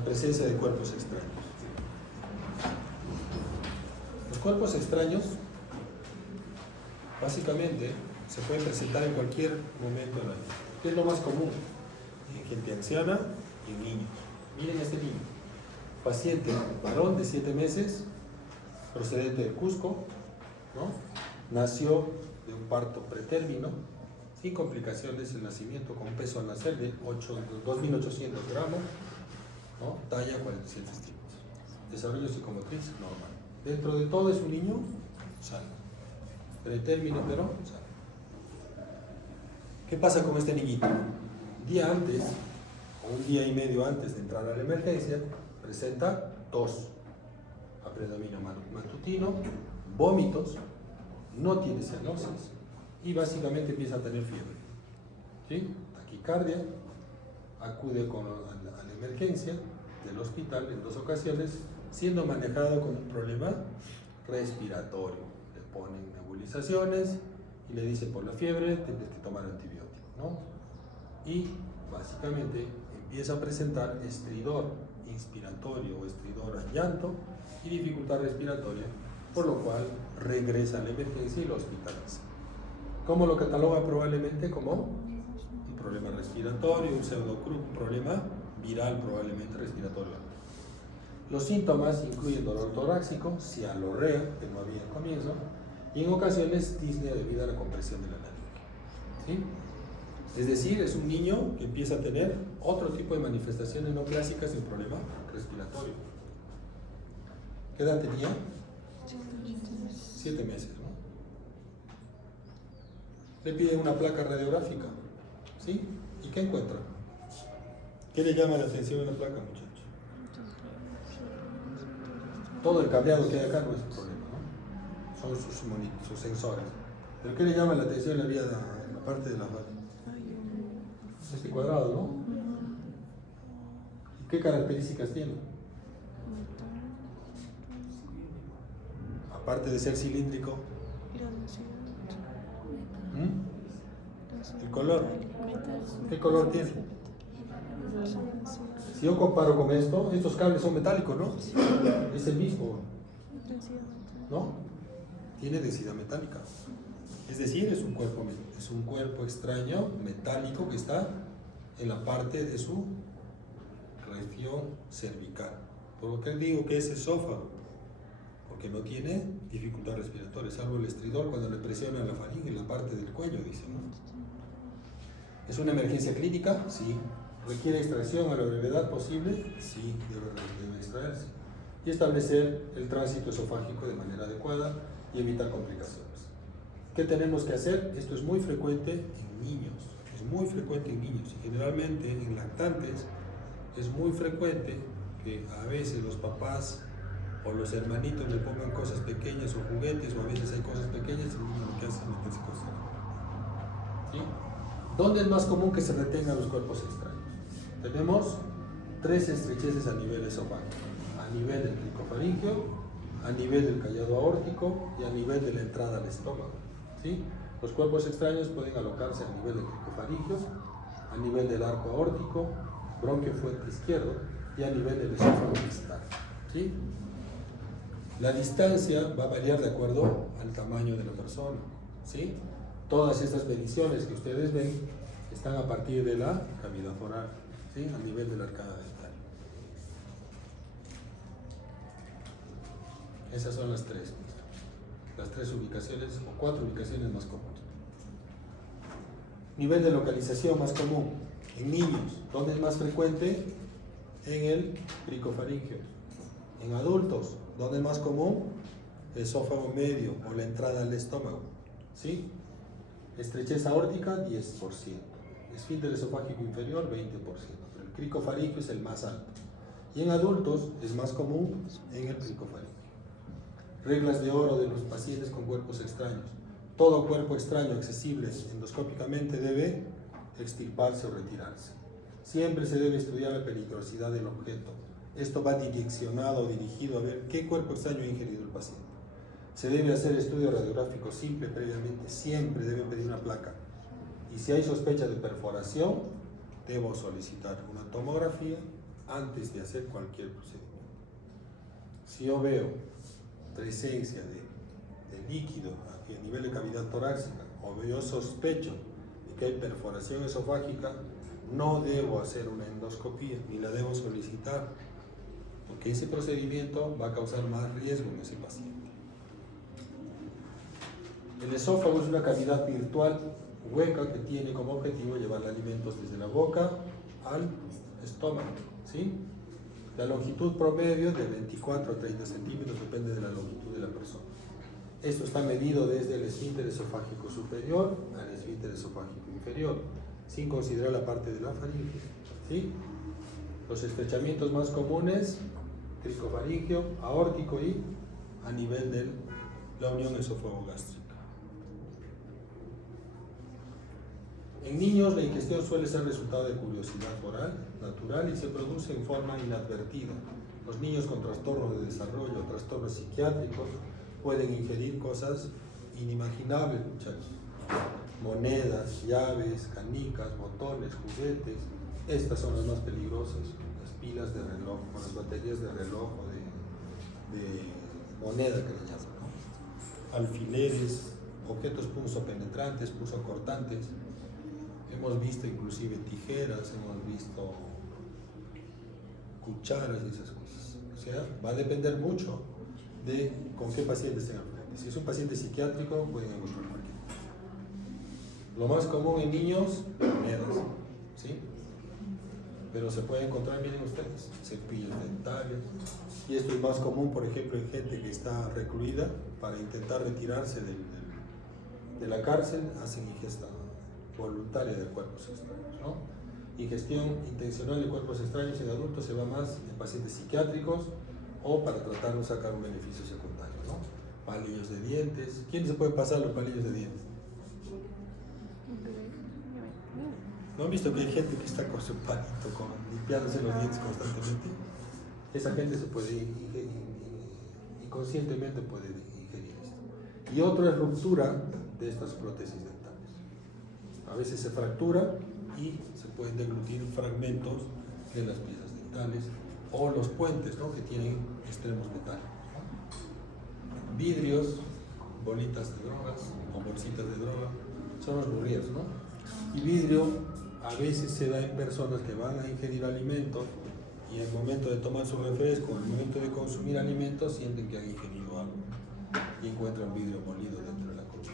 la presencia de cuerpos extraños. Los cuerpos extraños, básicamente, se pueden presentar en cualquier momento de la vida. ¿Qué es lo más común? En gente anciana y en niños. Miren este niño, paciente varón de 7 meses, procedente de Cusco, ¿no? Nació de un parto pretérmino, sin complicaciones el nacimiento, con un peso al nacer de 2.800 gramos, ¿no? Talla 47 centímetros. Desarrollo psicomotriz normal. Dentro de todo es un niño sano. Pretérmino, pero sano. ¿Qué pasa con este niñito? Un día antes, o un día y medio antes de entrar a la emergencia, presenta tos, a predominio matutino, vómitos, no tiene cianosis y básicamente empieza a tener fiebre. ¿Sí? Taquicardia, acude a la emergencia del hospital en 2 ocasiones, siendo manejado con un problema respiratorio. Le ponen nebulizaciones y le dicen por la fiebre tienes que tomar antibiótico, ¿no? Y básicamente empieza a presentar estridor inspiratorio o estridor a llanto y dificultad respiratoria, por lo cual regresa a la emergencia y lo hospitaliza. ¿Cómo lo cataloga? Probablemente como un problema respiratorio, un problema viral probablemente respiratorio. Los síntomas incluyen dolor torácico, cialorrea, que no había al comienzo, y en ocasiones disnea debido a la compresión de la laringe. ¿Sí? Es decir, es un niño que empieza a tener otro tipo de manifestaciones no clásicas de un problema respiratorio. ¿Qué edad tenía? 7 meses, ¿no? Le piden una placa radiográfica, ¿sí? ¿Y qué encuentra? ¿Qué le llama la atención a la placa, muchachos? Todo el cableado que hay acá no es un problema, ¿no? Son sus sensores. ¿Pero qué le llama la atención en la vía, en la parte de la radio? Este cuadrado, ¿no? ¿Y qué características tiene? Aparte de ser cilíndrico, el color, ¿qué color tiene? Si yo comparo con esto, estos cables son metálicos, ¿no? Es el mismo, ¿no? Tiene densidad metálica. Es decir, es un cuerpo extraño metálico que está en la parte de su región cervical. ¿Por qué digo que es esófago? Porque no tiene dificultad respiratoria, salvo el estridor cuando le presiona la faringe en la parte del cuello, dice, ¿no? ¿Es una emergencia clínica? Sí. ¿Requiere extracción a la brevedad posible? Sí, debe extraerse. Y establecer el tránsito esofágico de manera adecuada y evitar complicaciones. ¿Qué tenemos que hacer? Esto es muy frecuente en niños, es muy frecuente en niños. Y generalmente en lactantes es muy frecuente que a veces los papás o los hermanitos le pongan cosas pequeñas o juguetes, o a veces hay cosas pequeñas y el niño lo que hace es meterse cosas. ¿Sí? ¿Dónde es más común que se retengan los cuerpos extraños? Tenemos 3 estrecheces a nivel esofágico, a nivel del cricofaringeo, a nivel del callado aórtico y a nivel de la entrada al estómago. ¿Sí? Los cuerpos extraños pueden alocarse a nivel del cricofaringeo, a nivel del arco aórtico, bronquio fuerte izquierdo y a nivel del esófago distal. ¿Sí? La distancia va a variar de acuerdo al tamaño de la persona. ¿Sí? Todas estas mediciones que ustedes ven están a partir de la cavidad oral, ¿sí? A nivel de la arcada dental. Esas son las 3 ubicaciones o 4 ubicaciones más comunes. Nivel de localización más común en niños. ¿Dónde es más frecuente? En el cricofaringeo. En adultos, ¿dónde es más común? Esófago medio o la entrada al estómago. ¿Sí? Estrechez aórtica, 10%. Esfínter esofágico inferior, 20%. Pero el cricofaringeo es el más alto. Y en adultos es más común en el cricofaringeo. Reglas de oro de los pacientes con cuerpos extraños. Todo cuerpo extraño accesible endoscópicamente debe extirparse o retirarse. Siempre se debe estudiar la peligrosidad del objeto. Esto va direccionado o dirigido a ver qué cuerpo extraño ha ingerido el paciente. Se debe hacer estudio radiográfico simple previamente. Siempre debe pedir una placa. Y si hay sospecha de perforación, debo solicitar una tomografía antes de hacer cualquier procedimiento. Si yo veo presencia de líquido aquí a nivel de cavidad torácica, o yo sospecho de que hay perforación esofágica, no debo hacer una endoscopía, ni la debo solicitar, porque ese procedimiento va a causar más riesgo en ese paciente. El esófago es una cavidad virtual hueca que tiene como objetivo llevar alimentos desde la boca al estómago, ¿sí? La longitud promedio de 24 a 30 centímetros depende de la longitud de la persona. Esto está medido desde el esfínter esofágico superior al esfínter esofágico inferior, sin considerar la parte de la faringe, ¿sí? Los estrechamientos más comunes, cricofaringeo, aórtico y a nivel de la unión esófago-gástrica. En niños la ingestión suele ser resultado de curiosidad oral natural y se produce en forma inadvertida. Los niños con trastornos de desarrollo, trastornos psiquiátricos, pueden ingerir cosas inimaginables, muchachos. Monedas, llaves, canicas, botones, juguetes. Estas son las más peligrosas. Las pilas de reloj, con las baterías de reloj o de moneda que le llaman, ¿no? Alfileres, objetos punzopenetrantes, punzocortantes. Hemos visto inclusive tijeras, hemos visto cucharas y esas cosas. O sea, va a depender mucho de con qué paciente estén al frente. Si es un paciente psiquiátrico, pueden encontrar cualquier. Lo más común en niños, monedas, ¿sí? Pero se puede encontrar, miren ustedes, cepillos dentales. Y esto es más común, por ejemplo, en gente que está recluida para intentar retirarse de la cárcel, hacen ingesta voluntaria de cuerpos extraños, ¿no? Ingestión intencional de cuerpos extraños en adultos se va más en pacientes psiquiátricos o para tratar de sacar un beneficio secundario, ¿no? Palillos de dientes. ¿Quién se puede pasar los palillos de dientes? ¿No han visto que hay gente que está con su palito, limpiándose los dientes constantemente? Esa gente se puede inconscientemente puede ingerir esto. Y otro es ruptura de estas prótesis dentales. A veces se fractura y se pueden deglutir fragmentos de las piezas dentales o los puentes, ¿no? Que tienen extremos metálicos, ¿no? Vidrios, bolitas de drogas o bolsitas de droga son los burriers, ¿no? Y vidrio a veces se da en personas que van a ingerir alimentos y en el momento de tomar su refresco, en el momento de consumir alimentos, sienten que han ingerido algo y encuentran vidrio molido dentro de la comida.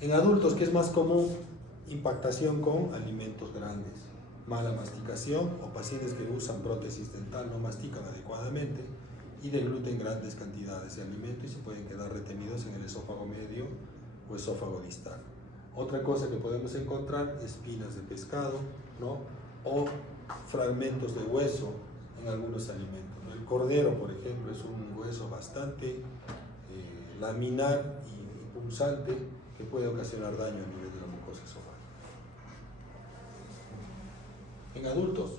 En adultos, ¿qué es más común? Impactación con alimentos grandes, mala masticación o pacientes que usan prótesis dental no mastican adecuadamente y degluten grandes cantidades de alimento y se pueden quedar retenidos en el esófago medio o esófago distal. Otra cosa que podemos encontrar, espinas de pescado, ¿no? O fragmentos de hueso en algunos alimentos, ¿no? El cordero, por ejemplo, es un hueso bastante laminar y punzante que puede ocasionar daño a nivel de la mucosa esofágica. En adultos,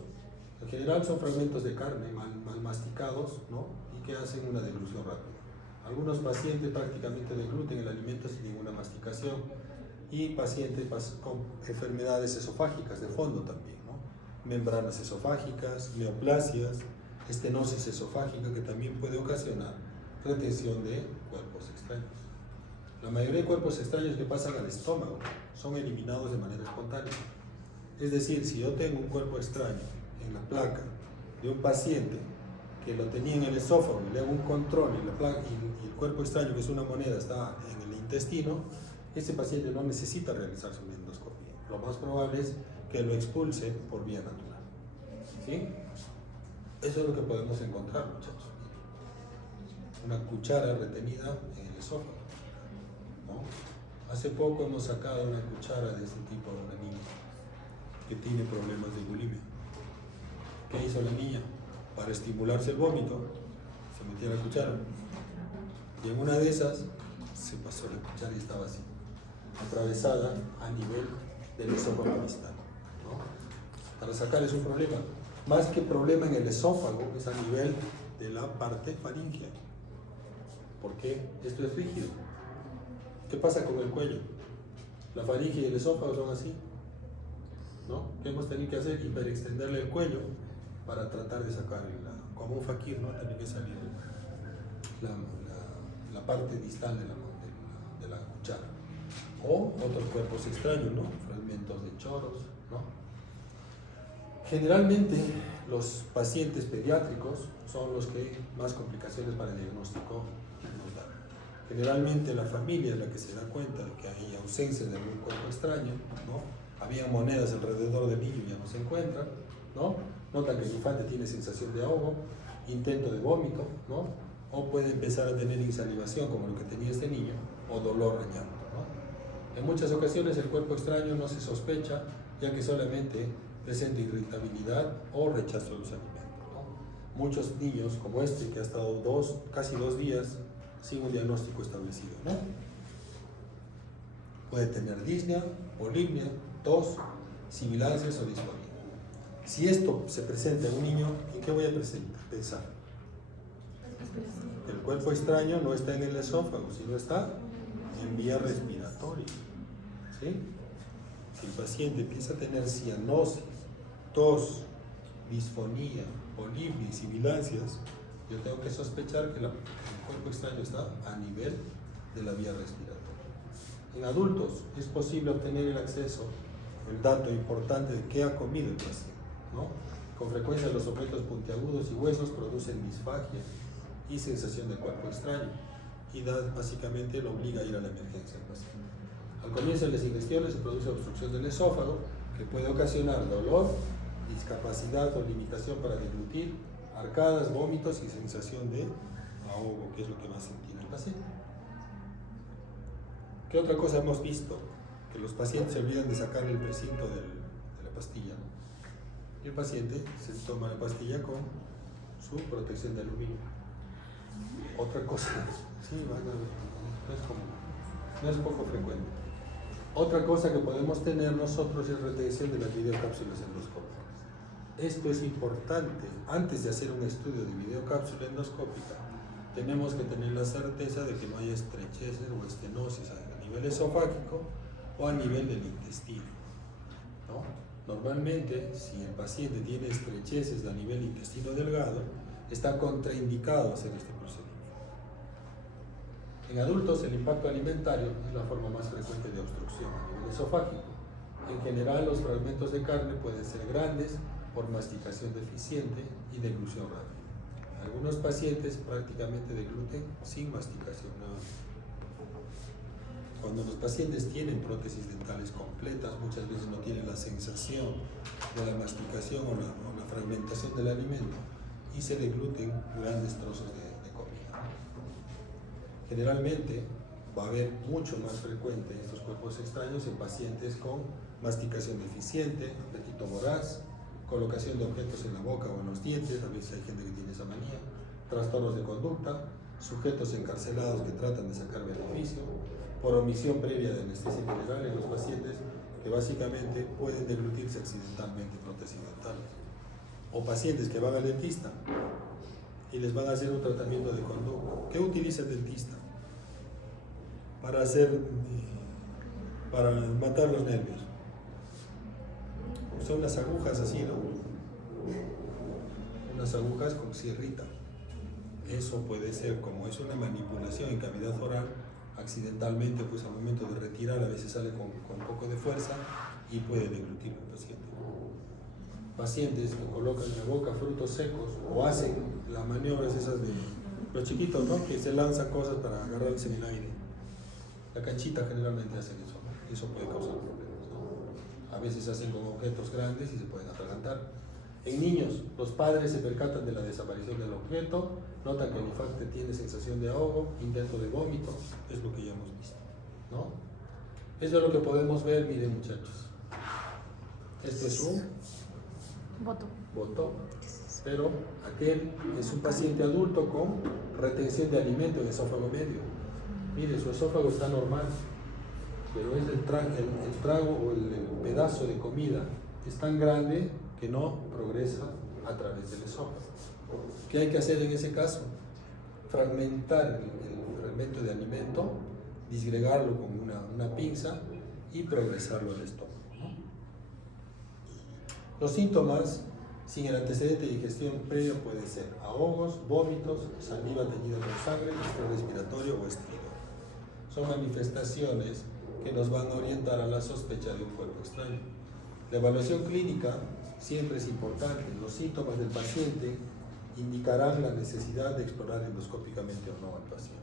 en general son fragmentos de carne mal masticados, ¿no? Y que hacen una deglución rápida. Algunos pacientes prácticamente degluten el alimento sin ninguna masticación y pacientes con enfermedades esofágicas de fondo también, ¿no? Membranas esofágicas, neoplasias, estenosis esofágica que también puede ocasionar retención de cuerpos extraños. La mayoría de cuerpos extraños que pasan al estómago son eliminados de manera espontánea. Es decir, si yo tengo un cuerpo extraño en la placa de un paciente que lo tenía en el esófago y le hago un control y el cuerpo extraño, que es una moneda, está en el intestino, ese paciente no necesita realizarse una endoscopia. Lo más probable es que lo expulse por vía natural. ¿Sí? Eso es lo que podemos encontrar, muchachos. Una cuchara retenida en el esófago, ¿no? Hace poco hemos sacado una cuchara de ese tipo a una niña que tiene problemas de bulimia. ¿Qué hizo la niña? Para estimularse el vómito, se metió la cuchara y en una de esas se pasó la cuchara y estaba así, atravesada a nivel del esófago distal, ¿no? Para sacar es un problema, más que problema en el esófago, es a nivel de la parte faríngea, porque esto es rígido. ¿Qué pasa con el cuello? La faringe y el esófago son así. ¿no? ¿Qué hemos tenido que hacer? Hiperextenderle el cuello para tratar de sacar, como un fakir, ¿no? Tiene que salir la parte distal de la cuchara. O otros cuerpos extraños, ¿no? Fragmentos de choros, ¿no? Generalmente los pacientes pediátricos son los que más complicaciones para el diagnóstico nos dan. Generalmente la familia es la que se da cuenta de que hay ausencia de algún cuerpo extraño, ¿no? Había monedas alrededor del niño y ya no se encuentran, ¿no? Notan que el infante tiene sensación de ahogo, intento de vómito, ¿no? O puede empezar a tener insalivación como lo que tenía este niño, o dolor de llanto, ¿no? En muchas ocasiones el cuerpo extraño no se sospecha, ya que solamente presenta irritabilidad o rechazo a los alimentos, ¿no? Muchos niños, como este, que ha estado casi 2 días sin un diagnóstico establecido, ¿no? Puede tener disnea, polimnia, tos, sibilancias o disfonía. Si esto se presenta en un niño, ¿en qué voy a pensar? El cuerpo extraño no está en el esófago, sino está en vía respiratoria, ¿sí? Si el paciente empieza a tener cianosis, tos, disfonía, polimnia y sibilancias, yo tengo que sospechar que el cuerpo extraño está a nivel de la vía respiratoria. En adultos es posible obtener el acceso, el dato importante de qué ha comido el paciente, ¿no? Con frecuencia los objetos puntiagudos y huesos producen disfagia y sensación de cuerpo extraño, y básicamente lo obliga a ir a la emergencia del paciente. Al comienzo de las ingestiones se produce obstrucción del esófago, que puede ocasionar dolor, discapacidad o limitación para deglutir, arcadas, vómitos y sensación de ahogo, que es lo que va a sentir el paciente. ¿Qué otra cosa hemos visto? Que los pacientes se olvidan de sacar el precinto de la pastilla, ¿no? Y el paciente se toma la pastilla con su protección de aluminio. Otra cosa, sí, no es poco frecuente. Otra cosa que podemos tener nosotros es retención de las videocápsulas endoscópicas. Esto es importante. Antes de hacer un estudio de videocápsula endoscópica, tenemos que tener la certeza de que no haya estrecheces o estenosis a nivel esofágico o a nivel del intestino, ¿no? Normalmente, si el paciente tiene estrecheces a nivel intestino delgado, está contraindicado hacer este procedimiento. En adultos, el impacto alimentario es la forma más frecuente de obstrucción a nivel esofágico. En general, los fragmentos de carne pueden ser grandes por masticación deficiente y deglución rápida. Algunos pacientes prácticamente degluten sin masticación. Cuando los pacientes tienen prótesis dentales completas, muchas veces no tienen la sensación de la masticación o la fragmentación del alimento y se degluten grandes trozos de comida. Generalmente va a haber mucho más frecuente estos cuerpos extraños en pacientes con masticación deficiente, apetito voraz, colocación de objetos en la boca o en los dientes, a veces hay gente que tiene esa manía, trastornos de conducta, sujetos encarcelados que tratan de sacar beneficio, por omisión previa de anestesia general en los pacientes que básicamente pueden deglutirse accidentalmente prótesis dentales, o pacientes que van al dentista y les van a hacer un tratamiento de conducta. ¿Qué utiliza el dentista? Para matar los nervios. Son unas agujas así, ¿no? Unas agujas con sierrita. Eso puede ser, como es una manipulación en cavidad oral, accidentalmente, pues al momento de retirar a veces sale con un poco de fuerza y puede deglutir al paciente. Pacientes que colocan en la boca frutos secos o hacen las maniobras esas de los chiquitos, ¿no? Que se lanzan cosas para agarrarse en el aire. La canchita generalmente hacen eso, ¿no? Eso puede causar problemas, ¿no? A veces hacen con objetos grandes y se pueden atragantar. En niños, los padres se percatan de la desaparición del objeto, notan que el infante tiene sensación de ahogo, intento de vómito, es lo que ya hemos visto, ¿no? Eso es lo que podemos ver, miren muchachos. Este es un voto, pero aquel es un paciente adulto con retención de alimento en esófago medio. Mire, su esófago está normal, pero es el trago o el pedazo de comida es tan grande que no progresa a través del esófago. ¿Qué hay que hacer en ese caso? Fragmentar el fragmento de alimento, disgregarlo con una pinza y progresarlo al estómago, ¿no? Los síntomas sin el antecedente de digestión previo pueden ser ahogos, vómitos, saliva teñida con sangre, estrés respiratorio o estrío. Son manifestaciones que nos van a orientar a la sospecha de un cuerpo extraño. La evaluación clínica siempre es importante. Los síntomas del paciente indicarán la necesidad de explorar endoscópicamente o no al paciente.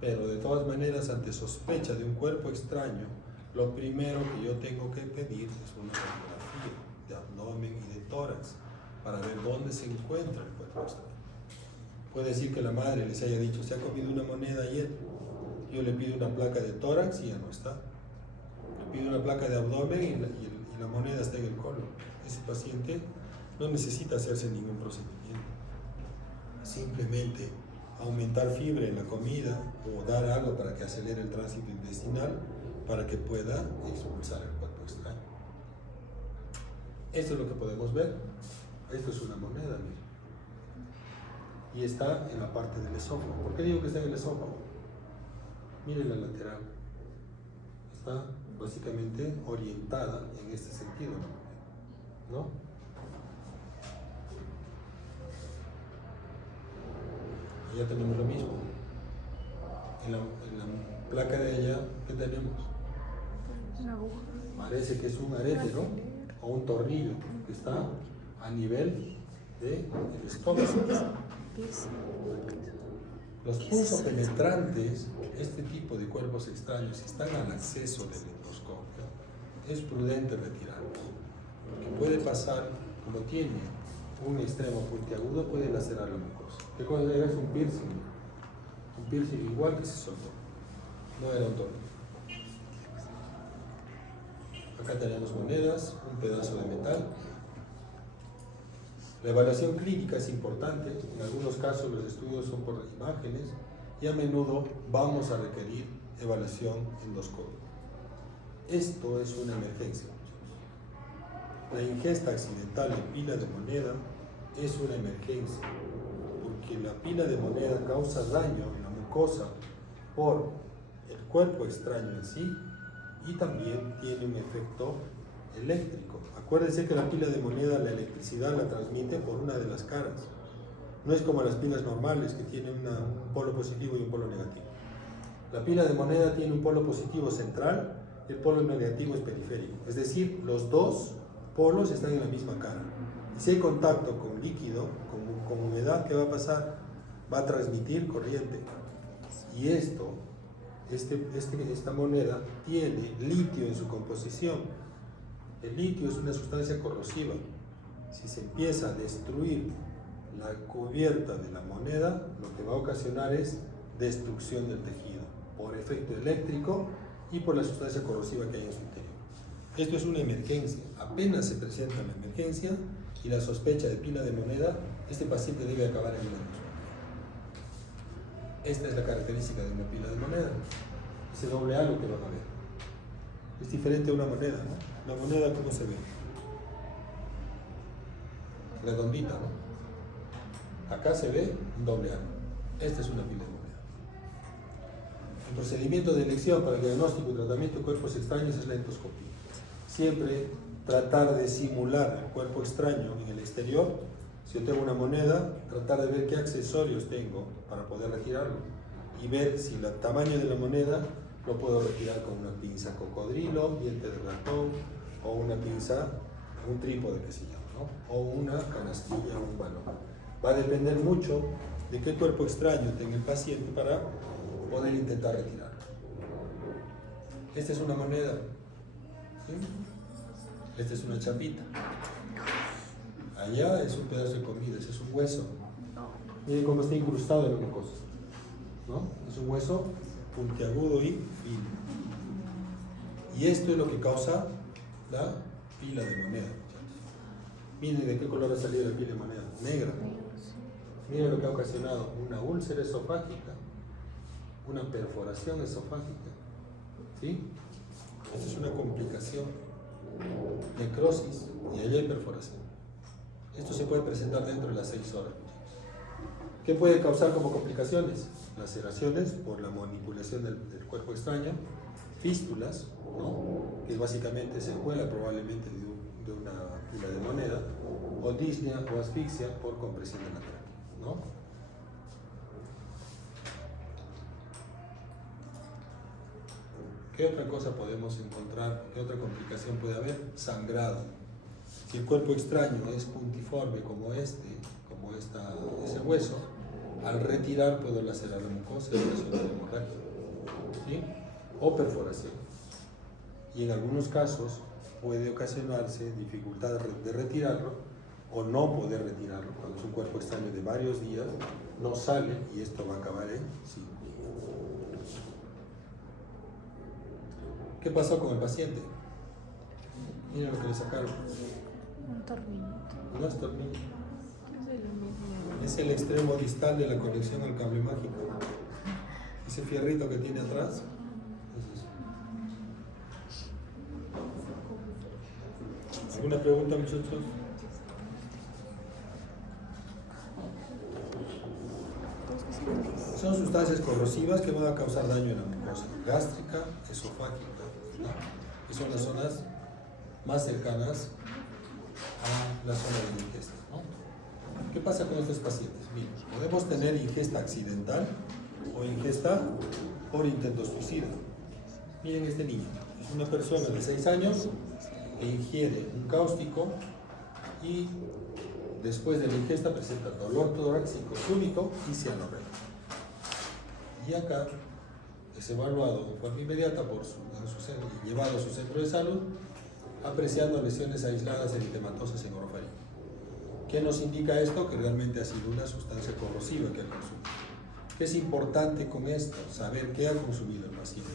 Pero de todas maneras, ante sospecha de un cuerpo extraño, lo primero que yo tengo que pedir es una radiografía de abdomen y de tórax para ver dónde se encuentra el cuerpo extraño. Puede decir que la madre les haya dicho, se ha comido una moneda ayer. Yo le pido una placa de tórax y ya no está. Le pido una placa de abdomen y la moneda está en el colon. Ese paciente no necesita hacerse ningún procedimiento. Simplemente aumentar fibra en la comida o dar algo para que acelere el tránsito intestinal para que pueda expulsar el cuerpo extraño. Esto es lo que podemos ver. Esto es una moneda, miren. Y está en la parte del esófago. ¿Por qué digo que está en el esófago? Miren la lateral. Está básicamente orientada en este sentido, ¿no? Y ya tenemos lo mismo. En la placa de ella, ¿qué tenemos? Una aguja. Parece que es un arete, ¿no? O un tornillo que está a nivel del estómago. Los puntos penetrantes, este tipo de cuerpos extraños, si están al acceso del endoscopio, es prudente retirarlos. Porque puede pasar, como tiene un extremo puntiagudo, puede lacerar la mucosa. ¿Qué cosa era? Es un piercing. Un piercing igual que se soltó. No era un tornillo. Acá tenemos monedas, un pedazo de metal. La evaluación clínica es importante. En algunos casos los estudios son por imágenes y a menudo vamos a requerir evaluación endoscópica. Esto es una emergencia. La ingesta accidental de pila de moneda es una emergencia porque la pila de moneda causa daño en la mucosa por el cuerpo extraño en sí y también tiene un efecto eléctrico. Acuérdense que la pila de moneda, la electricidad la transmite por una de las caras. No es como las pilas normales que tienen un polo positivo y un polo negativo. La pila de moneda tiene un polo positivo central y el polo negativo es periférico. Es decir, los dos polos están en la misma cara. Y si hay contacto con líquido, con humedad, ¿qué va a pasar? Va a transmitir corriente. Y esta moneda tiene litio en su composición. El litio es una sustancia corrosiva. Si se empieza a destruir la cubierta de la moneda, lo que va a ocasionar es destrucción del tejido por efecto eléctrico y por la sustancia corrosiva que hay en su interior. Esto es una emergencia. Apenas se presenta la emergencia y la sospecha de pila de moneda, este paciente debe acabar en una endoscopia. Esta es la característica de una pila de moneda. Ese doble halo que van a ver. Es diferente a una moneda, ¿no? La moneda, ¿cómo se ve? Redondita, ¿no? Acá se ve un doble halo. Esta es una pila de moneda. El procedimiento de elección para el diagnóstico y tratamiento de cuerpos extraños es la endoscopia. Siempre tratar de simular el cuerpo extraño en el exterior. Si yo tengo una moneda, tratar de ver qué accesorios tengo para poder retirarlo y ver si el tamaño de la moneda lo puedo retirar con una pinza cocodrilo, diente de ratón o una pinza, un trípode que se llama, ¿no? O una canastilla o un balón. Va a depender mucho de qué cuerpo extraño tenga el paciente para poder intentar retirarlo. Esta es una moneda, ¿sí? Esta es una chapita. Allá es un pedazo de comida, ese es un hueso. Miren cómo está incrustado en la mucosa, ¿no? Es un hueso puntiagudo y fino. Y esto es lo que causa la pila de moneda. Miren de qué color ha salido la pila de moneda. Negra. Miren lo que ha ocasionado una úlcera esofágica, una perforación esofágica. ¿Sí? Esta es una complicación. Necrosis y allá hay perforación. Esto se puede presentar dentro de las 6 horas. ¿Qué puede causar como complicaciones? Laceraciones por la manipulación del cuerpo extraño, fístulas, ¿no? Que básicamente secuela probablemente de una pila de moneda, o disnea o asfixia por compresión de la tráquea, ¿no? ¿Qué otra cosa podemos encontrar? ¿Qué otra complicación puede haber? Sangrado. Si el cuerpo extraño es puntiforme como ese hueso, al retirar puede lacerar la mucosa y ocasionar hemorragia, ¿sí? O perforación. Y en algunos casos puede ocasionarse dificultad de retirarlo o no poder retirarlo. Cuando es un cuerpo extraño de varios días, no sale y esto va a acabar en cirugía. ¿Qué pasó con el paciente? Miren lo que le sacaron. Un tornillito. No es tornillo. Es el mismo. Es el extremo distal de la conexión al cable mágico. Ese fierrito que tiene atrás. Es eso. ¿Alguna pregunta, muchachos? Son sustancias corrosivas que van a causar daño en la mucosa gástrica, esofágica, ¿no? Que son las zonas más cercanas a la zona de ingesta, ¿no? ¿Qué pasa con estos pacientes? Miren, podemos tener ingesta accidental o ingesta por intento suicida. Miren este niño, es una persona de 6 años que ingiere un cáustico y después de la ingesta presenta dolor torácico súbito y cianorrea. Y acá es evaluado de forma inmediata y llevado a su centro de salud, apreciando lesiones aisladas eritematosas en orofaringe. ¿Qué nos indica esto? Que realmente ha sido una sustancia corrosiva que ha consumido. ¿Qué es importante con esto? Saber qué ha consumido el paciente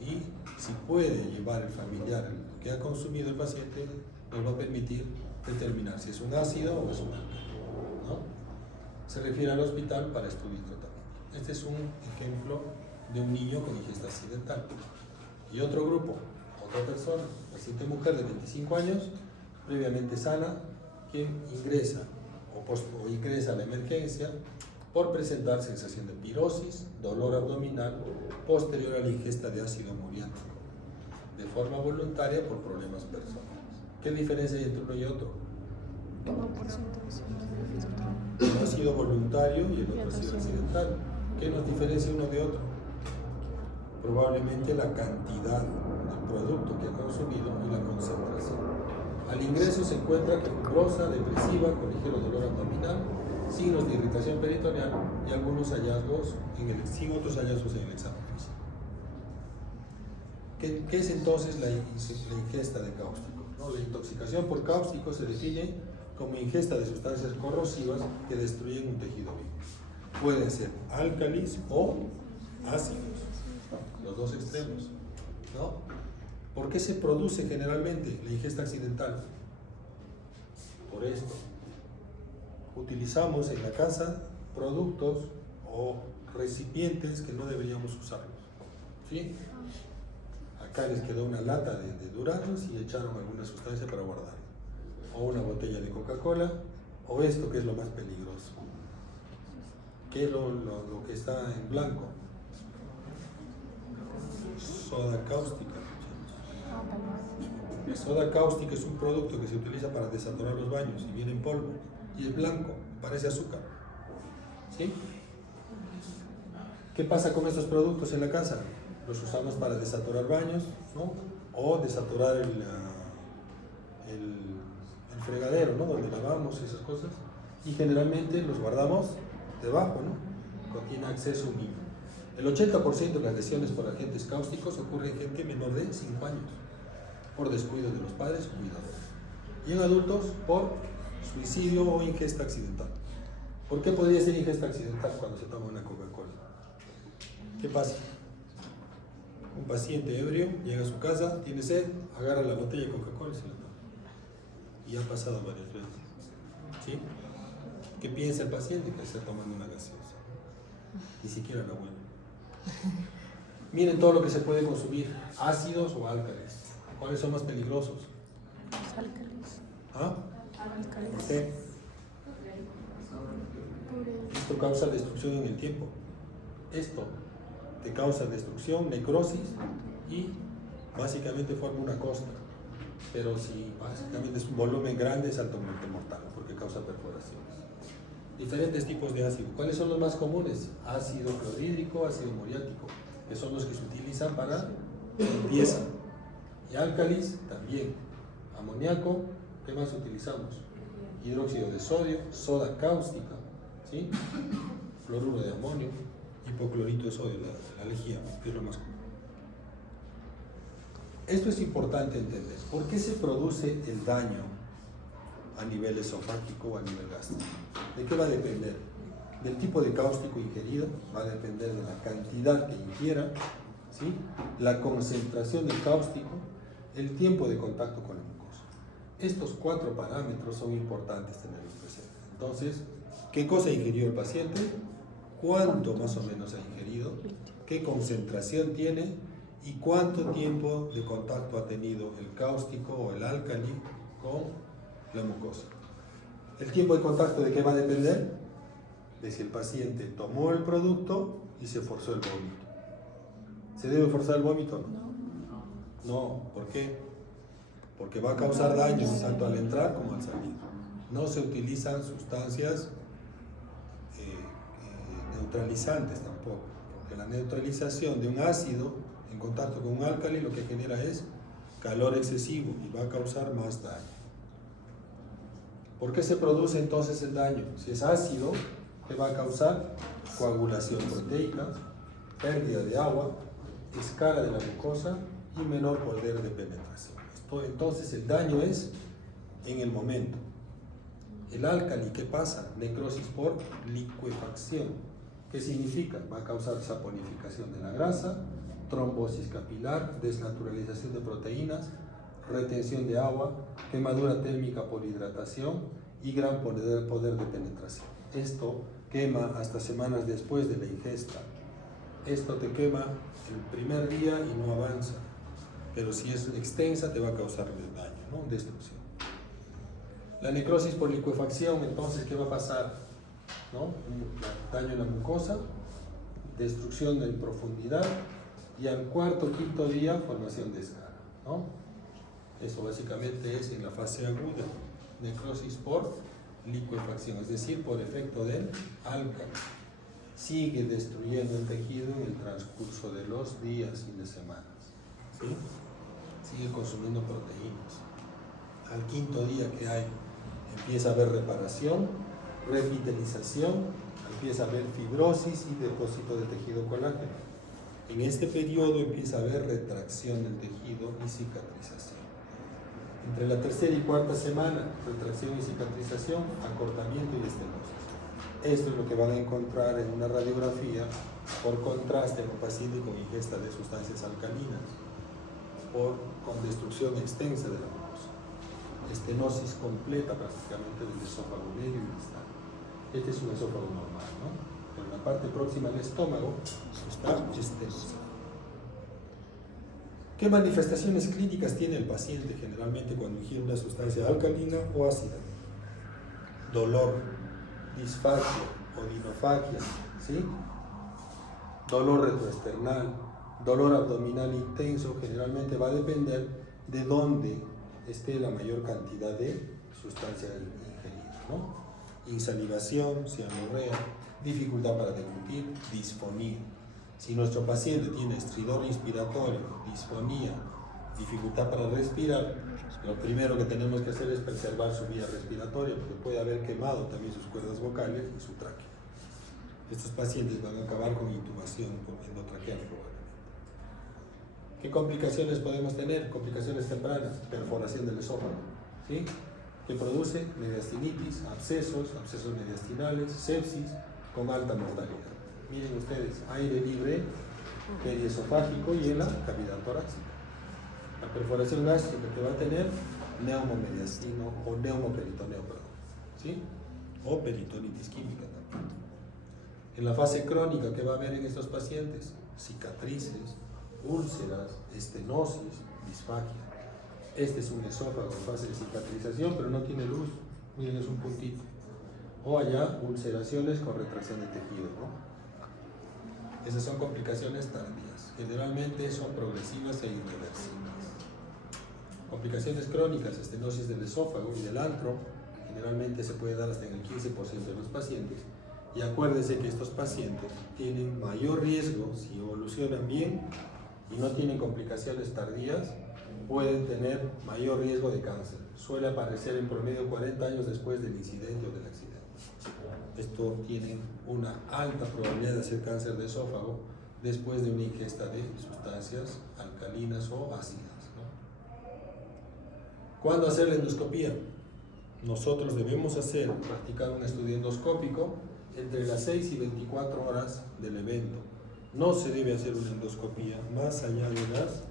y si puede llevar el familiar lo que ha consumido el paciente, nos va a permitir determinar si es un ácido o es un alcalino, ¿no? Se refiere al hospital para estudio y tratamiento. Este es un ejemplo de un niño con ingesta accidental. Y otro grupo, otra persona, paciente mujer de 25 años, previamente sana, quien ingresa o ingresa a la emergencia por presentar sensación de pirosis, dolor abdominal posterior a la ingesta de ácido muriático, de forma voluntaria por problemas personales. ¿Qué diferencia hay entre uno y otro? 1% Uno ha sido voluntario y el otro ha sido accidental. ¿Qué nos diferencia uno de otro? Probablemente la cantidad del producto que ha consumido y la concentración. Al ingreso se encuentra quejumbrosa, depresiva, con ligero dolor abdominal, signos de irritación peritoneal y algunos hallazgos sin otros hallazgos en el examen físico. ¿Qué es entonces la ingesta de cáustico? ¿No? La intoxicación por cáustico se define como ingesta de sustancias corrosivas que destruyen un tejido vivo. Pueden ser álcalis o ácidos, los dos extremos, ¿no? ¿Por qué se produce generalmente la ingesta accidental? Por esto. Utilizamos en la casa productos o recipientes que no deberíamos usarlos, ¿sí? Acá les quedó una lata de duraznos y echaron alguna sustancia para guardar, o una botella de Coca-Cola, o esto que es lo más peligroso. ¿Qué es lo que está en blanco? Soda cáustica. La soda cáustica es un producto que se utiliza para desatorar los baños y viene en polvo y es blanco, parece azúcar, ¿sí? ¿Qué pasa con estos productos en la casa? Los usamos para desatorar baños, ¿no? O desatorar el fregadero, ¿no? Donde lavamos esas cosas, y generalmente los guardamos debajo, ¿no? Contiene acceso a un niño. El 80% de las lesiones por agentes cáusticos ocurre en gente menor de 5 años, por descuido de los padres o cuidadores, y en adultos por suicidio o ingesta accidental. ¿Por qué podría ser ingesta accidental cuando se toma una Coca-Cola? ¿Qué pasa? Un paciente ebrio llega a su casa, tiene sed, agarra la botella de Coca-Cola y se la toma. Y ha pasado varias veces, ¿sí? ¿Qué piensa el paciente? Que está tomando una gaseosa. Ni siquiera la buena. Miren todo lo que se puede consumir, ácidos o álcalis. ¿Cuáles son más peligrosos? Los álcalis. ¿Ah? Álcalis. ¿Por qué? Esto causa destrucción en el tiempo. Esto te causa destrucción, necrosis y básicamente forma una costra. pero si básicamente es un volumen grande es altamente mortal porque causa perforaciones. Diferentes tipos de ácido. ¿Cuáles son los más comunes? Ácido clorhídrico, ácido muriático, que son los que se utilizan para limpieza. Y álcalis también. Amoníaco, ¿qué más utilizamos? Hidróxido de sodio, soda cáustica, ¿sí? Fluoruro de amonio, hipoclorito de sodio, la lejía, que es lo más común. Esto es importante entender. ¿Por qué se produce el daño a nivel esofágico o a nivel gástrico? ¿De qué va a depender? Del tipo de cáustico ingerido, va a depender de la cantidad que ingiera, ¿sí? La concentración del cáustico, el tiempo de contacto con la mucosa. Estos 4 parámetros son importantes tenerlos presentes. Entonces, ¿qué cosa ingirió el paciente? ¿Cuánto más o menos ha ingerido? ¿Qué concentración tiene? ¿Y cuánto tiempo de contacto ha tenido el cáustico o el álcali con la mucosa? ¿El tiempo de contacto de qué va a depender? De si el paciente tomó el producto y se forzó el vómito. ¿Se debe forzar el vómito o no? No, ¿por qué? Porque va a causar daño tanto al entrar como al salir. No se utilizan sustancias neutralizantes tampoco, porque la neutralización de un ácido en contacto con un álcali lo que genera es calor excesivo y va a causar más daño. ¿Por qué se produce entonces el daño? Si es ácido, ¿qué va a causar? Coagulación proteica, pérdida de agua, escara de la mucosa y menor poder de penetración. Entonces el daño es en el momento. El álcali, ¿qué pasa? Necrosis por licuefacción. ¿Qué significa? Va a causar saponificación de la grasa, trombosis capilar, desnaturalización de proteínas, retención de agua, quemadura térmica por hidratación y gran poder de penetración. Esto quema hasta semanas después de la ingesta. Esto te quema el primer día y no avanza, pero si es extensa te va a causar daño, ¿no? Destrucción. La necrosis por licuefacción, entonces, ¿qué va a pasar? ¿No? Daño en la mucosa, destrucción en profundidad y al cuarto o quinto día formación de escara, ¿no? Eso básicamente es en la fase aguda, necrosis por licuefacción, es decir, por efecto del álcali. Sigue destruyendo el tejido en el transcurso de los días y de semanas, ¿sí? Sigue consumiendo proteínas. Al quinto día que hay, empieza a haber reparación, revitalización, empieza a haber fibrosis y depósito de tejido colágeno. En este periodo empieza a haber retracción del tejido y cicatrización. Entre la tercera y cuarta semana, retracción y cicatrización, acortamiento y estenosis. Esto es lo que van a encontrar en una radiografía por contraste en un paciente con ingesta de sustancias alcalinas, con destrucción extensa de la mucosa. Estenosis completa prácticamente del esófago medio y distal. Este es un esófago normal, ¿no? Pero en la parte próxima al estómago está estenosa. ¿Qué manifestaciones clínicas tiene el paciente generalmente cuando ingiere una sustancia alcalina o ácida? Dolor, disfagia, odinofagia, ¿sí? Dolor retroesternal, dolor abdominal intenso, generalmente va a depender de dónde esté la mayor cantidad de sustancia ingerida, ¿no? Insalivación, cianorrea, dificultad para deglutir, disfonía. Si nuestro paciente tiene estridor inspiratorio, disfonía, dificultad para respirar, lo primero que tenemos que hacer es preservar su vía respiratoria, porque puede haber quemado también sus cuerdas vocales y su tráquea. Estos pacientes van a acabar con intubación por endotraqueal probablemente. ¿Qué complicaciones podemos tener? Complicaciones tempranas, perforación del esófago, ¿sí? Que produce mediastinitis, abscesos mediastinales, sepsis con alta mortalidad. Miren ustedes, aire libre, periesofágico y en la cavidad torácica. La perforación gástrica que va a tener neumomediastino o neumoperitoneo, ¿sí? O peritonitis química también. En la fase crónica, ¿qué va a haber en estos pacientes? Cicatrices, úlceras, estenosis, disfagia. Este es un esófago en fase de cicatrización, pero no tiene luz. Miren, es un puntito. O allá, ulceraciones con retracción de tejido, ¿no? Esas son complicaciones tardías. Generalmente son progresivas e irreversibles. Complicaciones crónicas, estenosis del esófago y del antro, generalmente se puede dar hasta en el 15% de los pacientes. Y acuérdense que estos pacientes tienen mayor riesgo, si evolucionan bien y no tienen complicaciones tardías, pueden tener mayor riesgo de cáncer. Suele aparecer en promedio 40 años después del incidente o del accidente. Esto tiene una alta probabilidad de hacer cáncer de esófago después de una ingesta de sustancias alcalinas o ácidas, ¿no? ¿Cuándo hacer la endoscopía? Nosotros debemos practicar un estudio endoscópico entre las 6 y 24 horas del evento. No se debe hacer una endoscopía más allá de las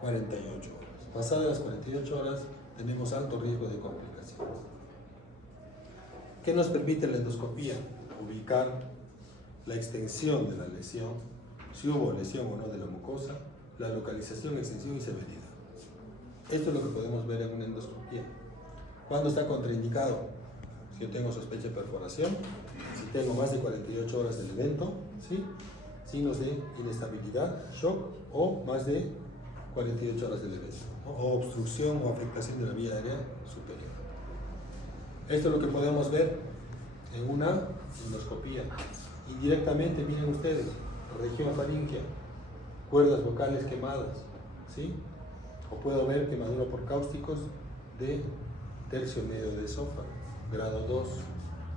48 horas. Pasadas las 48 horas tenemos alto riesgo de complicaciones. ¿Qué nos permite la endoscopía? Ubicar la extensión de la lesión, si hubo lesión o no de la mucosa, la localización, extensión y severidad. Esto es lo que podemos ver en una endoscopía. ¿Cuándo está contraindicado? Si yo tengo sospecha de perforación, si tengo más de 48 horas del evento, ¿sí? Signos de inestabilidad, shock o más de 48 horas del evento, ¿no? O obstrucción o afectación de la vía aérea superior. Esto es lo que podemos ver en una endoscopía. Indirectamente, miren ustedes, región faríngea, cuerdas vocales quemadas, ¿sí? O puedo ver quemadura por cáusticos de tercio medio de esófago, grado 2.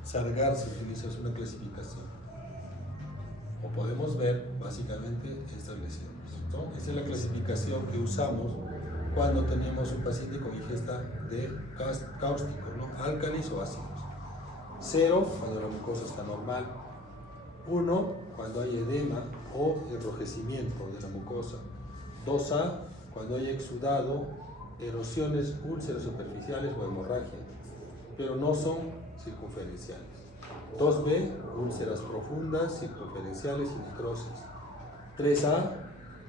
Sargar se utiliza, es una clasificación. O podemos ver básicamente estas lesiones, ¿no? Esa es la clasificación que usamos cuando tenemos un paciente con ingesta de cáusticos, ¿no? Álcalis o ácidos. 0 cuando la mucosa está normal. 1 cuando hay edema o enrojecimiento de la mucosa. 2A cuando hay exudado, erosiones, úlceras superficiales o hemorragia, pero no son circunferenciales. 2B, úlceras profundas, circunferenciales y necrosis. 3A,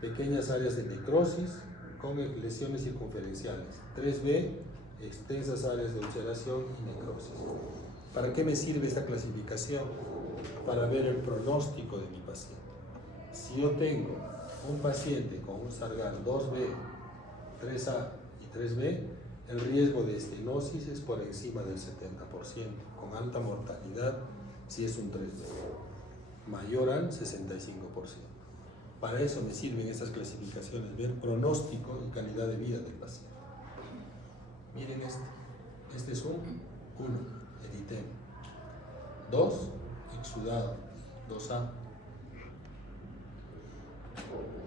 pequeñas áreas de necrosis con lesiones circunferenciales. 3B, extensas áreas de ulceración y necrosis. ¿Para qué me sirve esta clasificación? Para ver el pronóstico de mi paciente. Si yo tengo un paciente con un Sargar 2B, 3A y 3B, el riesgo de estenosis es por encima del 70%, con alta mortalidad si es un 3B, mayor al 65%. Para eso me sirven estas clasificaciones, ver pronóstico y calidad de vida del paciente. Miren este es un 1, eritema. 2, exudado, 2A.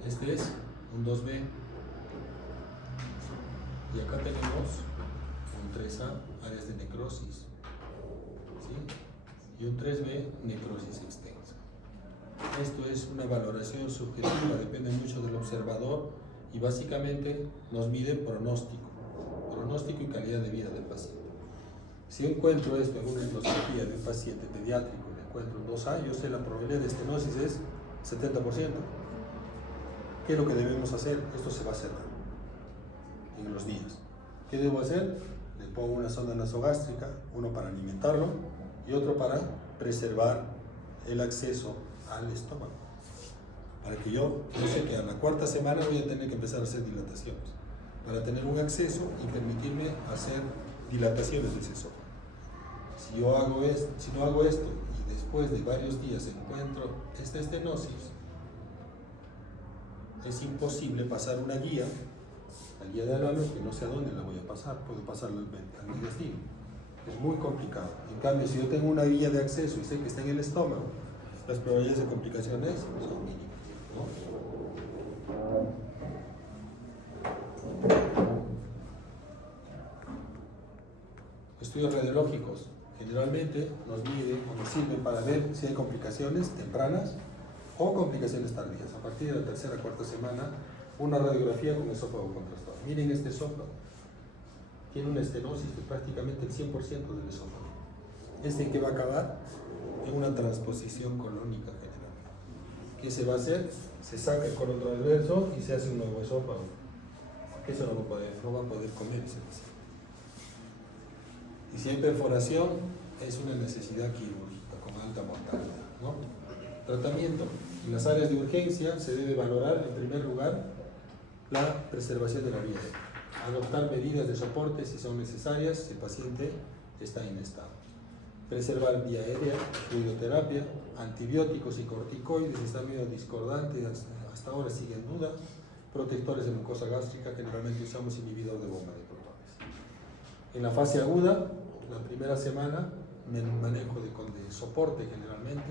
Este es un 2B. Y acá tenemos un 3A, áreas de necrosis, ¿sí? Y un 3B, necrosis extensa. Esto es una valoración subjetiva, depende mucho del observador y básicamente nos mide pronóstico y calidad de vida del paciente. Si yo encuentro esto en una endoscopía de un paciente pediátrico, le encuentro un 2A, yo sé la probabilidad de estenosis es 70%. ¿Qué es lo que debemos hacer? Esto se va a cerrar en los días. ¿Qué debo hacer? Le pongo una sonda nasogástrica, uno para alimentarlo y otro para preservar el acceso al estómago. Para que yo sé que a la 4ª semana voy a tener que empezar a hacer dilataciones, para tener un acceso y permitirme hacer dilataciones del esófago. Si no hago esto y después de varios días encuentro esta estenosis, es imposible pasar una guía, la guía de Alano, que no sé a dónde la voy a pasar, puedo pasarla al mi destino. Es muy complicado. En cambio, si yo tengo una guía de acceso y sé que está en el estómago, las probabilidades de complicaciones son mínimas, ¿no? Estudios radiológicos generalmente nos miden o nos sirven para ver si hay complicaciones tempranas o complicaciones tardías. A partir de la 3ª, 4ª semana, una radiografía con esófago contrastado. Miren este esófago. Tiene una estenosis de prácticamente el 100% del esófago. ¿En qué va a acabar? En una transposición colónica general. ¿Qué se va a hacer? Se saca el colon transverso y se hace un nuevo esófago. Que eso no va a poder comer ese paciente. Y si hay perforación, es una necesidad quirúrgica con alta mortalidad, ¿no? Tratamiento. En las áreas de urgencia se debe valorar, en primer lugar, la preservación de la vía aérea. Adoptar medidas de soporte si son necesarias si el paciente está inestable. Preservar vía aérea, fluidoterapia, antibióticos y corticoides, está medio discordante, hasta ahora sigue en duda. Protectores de mucosa gástrica, generalmente usamos inhibidor de bomba de protones. En la fase aguda, la primera semana, manejo de soporte generalmente.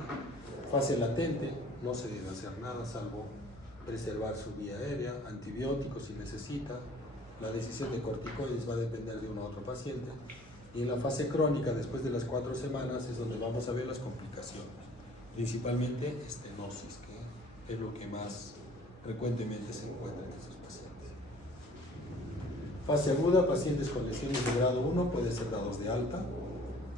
Fase latente, no se debe hacer nada salvo preservar su vía aérea, antibióticos si necesita. La decisión de corticoides va a depender de uno a otro paciente. Y en la fase crónica, después de las 4 semanas, es donde vamos a ver las complicaciones, principalmente estenosis, que es lo que más frecuentemente se encuentra en estos pacientes. Fase aguda, pacientes con lesiones de grado 1 pueden ser dados de alta,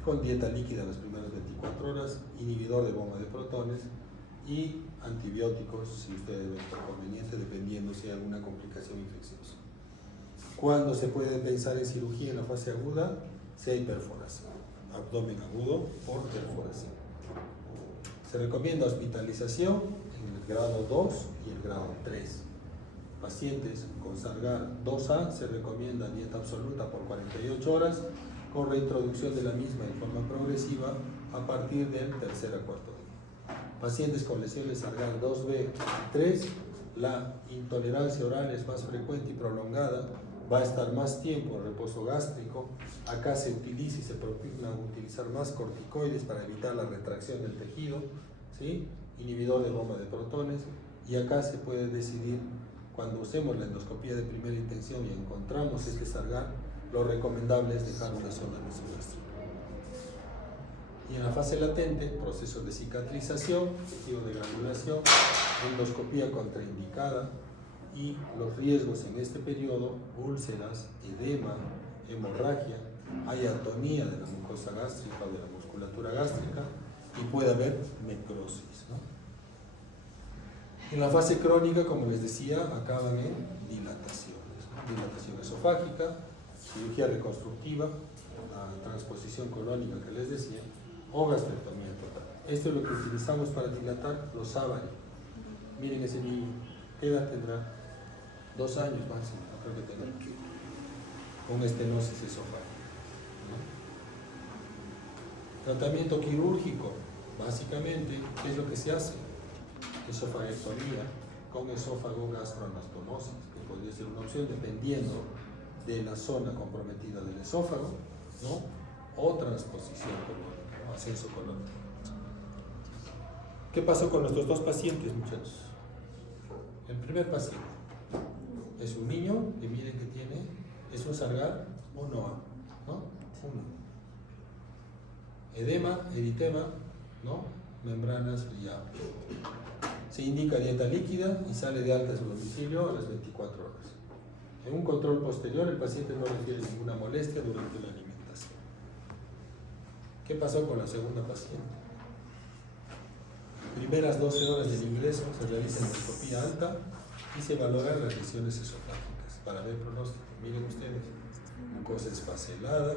con dieta líquida las primeras 24 horas, inhibidor de bomba de protones y antibióticos, si ustedes ven conveniente, dependiendo si hay alguna complicación infecciosa. ¿Cuándo se puede pensar en cirugía en la fase aguda? Si hay perforación, abdomen agudo por perforación. Se recomienda hospitalización en el grado 2 y el grado 3. Pacientes con Sargar 2A se recomienda dieta absoluta por 48 horas con reintroducción de la misma en forma progresiva a partir del tercer a cuarto día. Pacientes con lesiones Sargar 2B y 3, la intolerancia oral es más frecuente y prolongada, va a estar más tiempo en reposo gástrico. Acá se utiliza y se propugna utilizar más corticoides para evitar la retracción del tejido, ¿sí? Inhibidor de bomba de protones, y acá se puede decidir, cuando usemos la endoscopía de primera intención y encontramos este Sargar, lo recomendable es dejar una zona mesogástrica. Y en la fase latente, proceso de cicatrización, tejido de granulación, endoscopía contraindicada, y los riesgos en este periodo: úlceras, edema, hemorragia, hay atonía de la mucosa gástrica o de la musculatura gástrica y puede haber necrosis, ¿no? En la fase crónica, como les decía, acaban en dilataciones, ¿no? Dilatación esofágica, cirugía reconstructiva, la transposición colónica que les decía, o gastrectomía total. Esto es lo que utilizamos para dilatar los Savary. Miren ese niño, ¿qué edad tendrá? 2 años máximo, no creo que tenga, con estenosis esofágica, ¿no? Tratamiento quirúrgico, básicamente, ¿qué es lo que se hace? Esofagectomía con esófago gastroanastomosis, que podría ser una opción dependiendo de la zona comprometida del esófago, ¿no? O transposición colónica, ¿no? Ascenso colónico. ¿Qué pasó con nuestros 2 pacientes, muchachos? El primer paciente es un niño que miren que tiene, es un Sargar 1A, ¿no? 1. Edema, eritema, ¿no? Membranas friables. Se indica dieta líquida y sale de alta a su domicilio a las 24 horas. En un control posterior, el paciente no refiere ninguna molestia durante la alimentación. ¿Qué pasó con la segunda paciente? Primeras 12 horas del ingreso se realiza endoscopía alta y se valoran las lesiones esofágicas para ver pronóstico. Miren ustedes, mucosa esfacelada,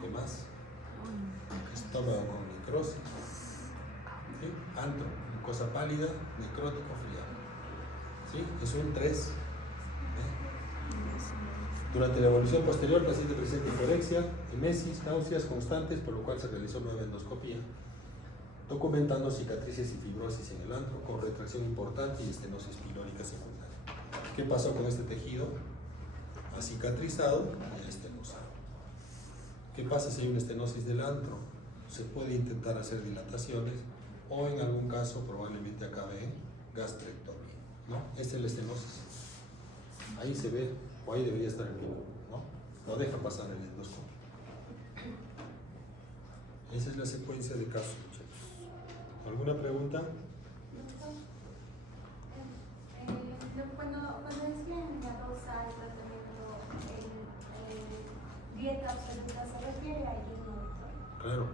¿qué más? Estómago con necrosis, ¿sí? Antro, mucosa pálida, necrótico friable, ¿sí? Es un 3. Durante la evolución posterior, el paciente presenta hiporexia, emesis, náuseas constantes, por lo cual se realizó nueva endoscopía, documentando cicatrices y fibrosis en el antro, con retracción importante y estenosis pilórica secundaria. ¿Qué pasó con este tejido? Ha cicatrizado y ha estenosado. ¿Qué pasa si hay una estenosis del antro? Se puede intentar hacer dilataciones o en algún caso probablemente acabe en gastrectomía, ¿no? Esta es la estenosis. Ahí se ve, o ahí debería estar el pico, ¿no? No deja pasar el endoscopio. Esa es la secuencia de casos, muchachos. ¿Alguna pregunta? Cuando decían la dosa, el tratamiento, dieta absoluta, ¿se refiere a ayuno, doctor? Claro.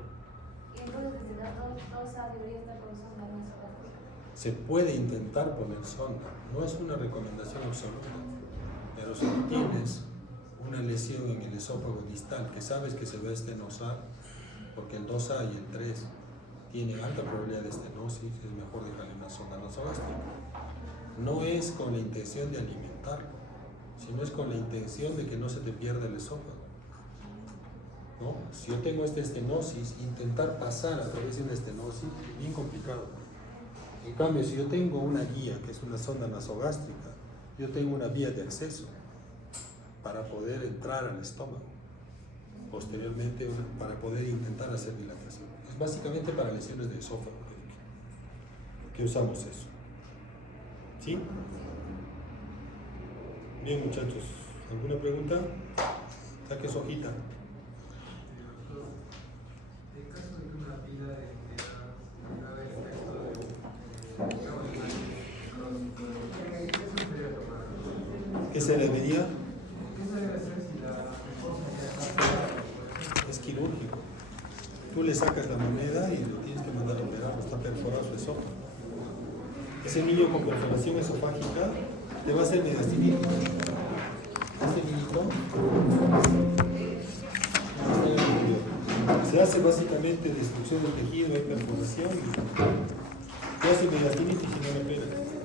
Y entonces desde la dosa debería estar con sonda nasogástrica. Se puede intentar poner sonda, no es una recomendación absoluta, pero si tú tienes una lesión en el esófago distal que sabes que se va a estenosar, porque el 2A y el 3 tiene alta probabilidad de estenosis, es mejor dejarle una sonda nasogástrica. No es con la intención de alimentarlo, sino es con la intención de que no se te pierda el esófago, ¿no? Si yo tengo esta estenosis, intentar pasar a través de una estenosis es bien complicado. En cambio, si yo tengo una guía, que es una sonda nasogástrica, yo tengo una vía de acceso para poder entrar al estómago, posteriormente para poder intentar hacer dilatación. Es básicamente para lesiones de esófago que usamos eso. ¿Sí? Bien, muchachos, ¿alguna pregunta? Saque su hojita. En caso de que una pila de el texto de ¿Qué se debería? ¿qué se debe hacer si la respuesta ya está? Es quirúrgico. Tú le sacas la moneda y lo tienes que mandar a operar, está perforado su esófago. Ese niño con perforación esofágica te va a hacer mediastinitis. Este niñito se hace básicamente destrucción del tejido, hay perforación y te hace mediastinitis y no le opera.